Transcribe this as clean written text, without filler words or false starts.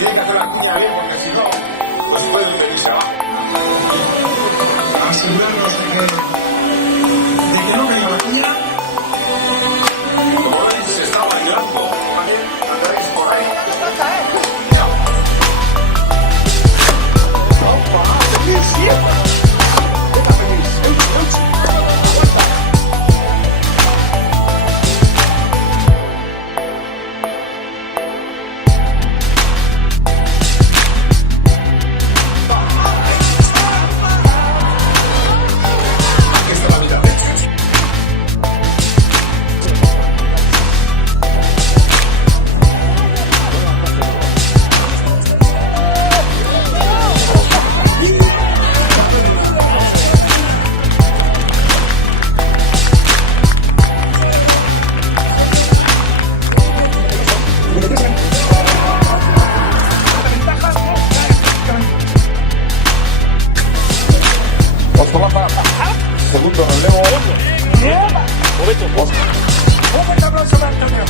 Tiene que hacer la cuña bien porque si no, pues puede venirse abajo. Asegurarnos de que no caiga la cuña. Como veis, se está bailando. ¿Vale? Andáis por ahí. Segundo relevo. Un aplauso para Antonio.